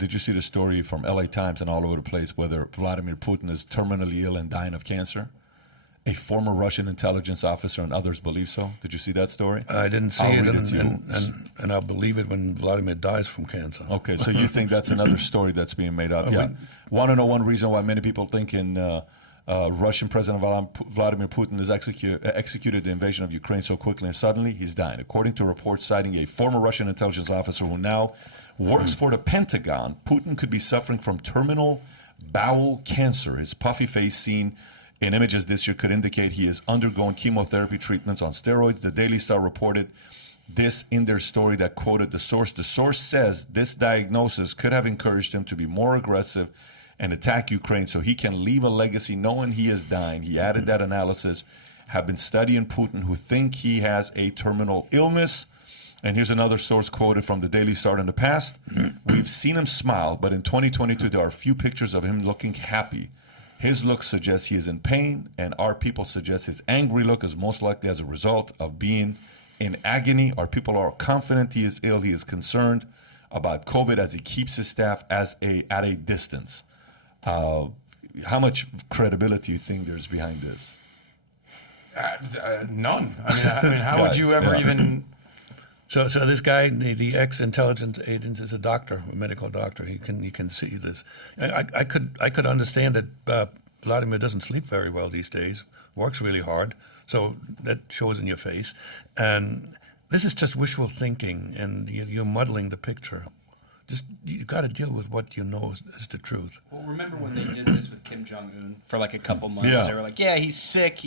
did you see the story from LA Times and all over the place whether Vladimir Putin is terminally ill and dying of cancer? A former Russian intelligence officer and others believe so. Did you see that story? I didn't see it, and I'll believe it when Vladimir dies from cancer. Okay, so you think that's another story that's being made up? Yeah. Want to know one reason why many people think Russian President Vladimir Putin has executed the invasion of Ukraine so quickly and suddenly? He's dying. According to reports citing a former Russian intelligence officer who now works for the Pentagon, Putin could be suffering from terminal bowel cancer. His puffy face seen in images this year could indicate he is undergoing chemotherapy treatments on steroids. The Daily Star reported this in their story that quoted the source. The source says this diagnosis could have encouraged him to be more aggressive and attack Ukraine so he can leave a legacy knowing he is dying. He added that analysis have been studying Putin who think he has a terminal illness. And here's another source quoted from the Daily Star. In the past, we've seen him smile, but in 2022, there are few pictures of him looking happy. His look suggests he is in pain, and our people suggest his angry look is most likely as a result of being in agony. Our people are confident he is ill. He is concerned about COVID as he keeps his staff at a distance. How much credibility do you think there's behind this? None. I mean, how would you ever even... So this guy, the ex-intelligence agent, is a doctor, a medical doctor. He can see this. I could understand that Vladimir doesn't sleep very well these days. Works really hard, so that shows in your face. And this is just wishful thinking, and you're muddling the picture. Just you got to deal with what you know is the truth. Well, remember when they did this with Kim Jong-un for like a couple months? Yeah. They were like, "Yeah, he's sick.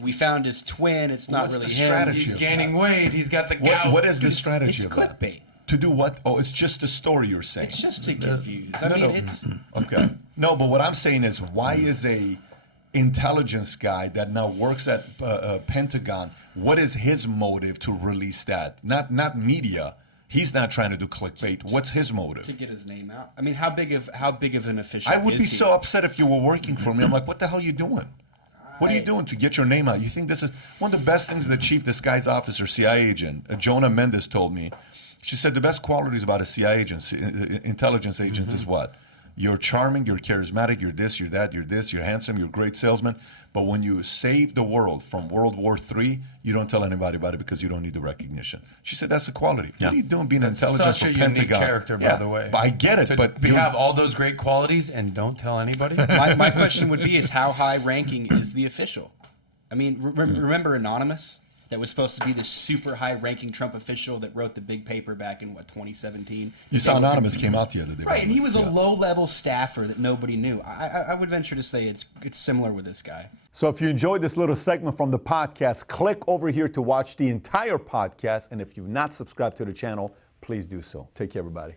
We found his twin. It's not really him. Strategy He's gaining weight. He's got the gout." What is the strategy It's of that? clickbait. To do what? Oh, it's just the story you're saying. It's just to confuse. It's Okay. No, but what I'm saying is, why is a intelligence guy that now works at Pentagon? What is his motive to release that? Not media. He's not trying to do clickbait. What's his motive? to get his name out. I mean, how big of an official? I would is be he? so upset if you were working for me. I'm like, what the hell are you doing? What are you doing to get your name out? You think this is one of the best things the chief disguise officer, CIA agent, Jonah Mendes told me. She said the best qualities about a CIA agent, intelligence agents is what? You're charming, you're charismatic, you're this, you're that, you're this, you're handsome, you're a great salesman. But when you save the world from World War III, you don't tell anybody about it because you don't need the recognition. She said that's the quality. Yeah. What are you doing being intelligence Such for a Pentagon? unique character, by the way. I get it, but you have all those great qualities and don't tell anybody. My question would be: is how high ranking is the official? I mean, remember Anonymous? That was supposed to be the super high-ranking Trump official that wrote the big paper back in, 2017? You saw Anonymous came out the other day. Right, and he was a low-level staffer that nobody knew. I would venture to say it's similar with this guy. So if you enjoyed this little segment from the podcast, click over here to watch the entire podcast. And if you've not subscribed to the channel, please do so. Take care, everybody.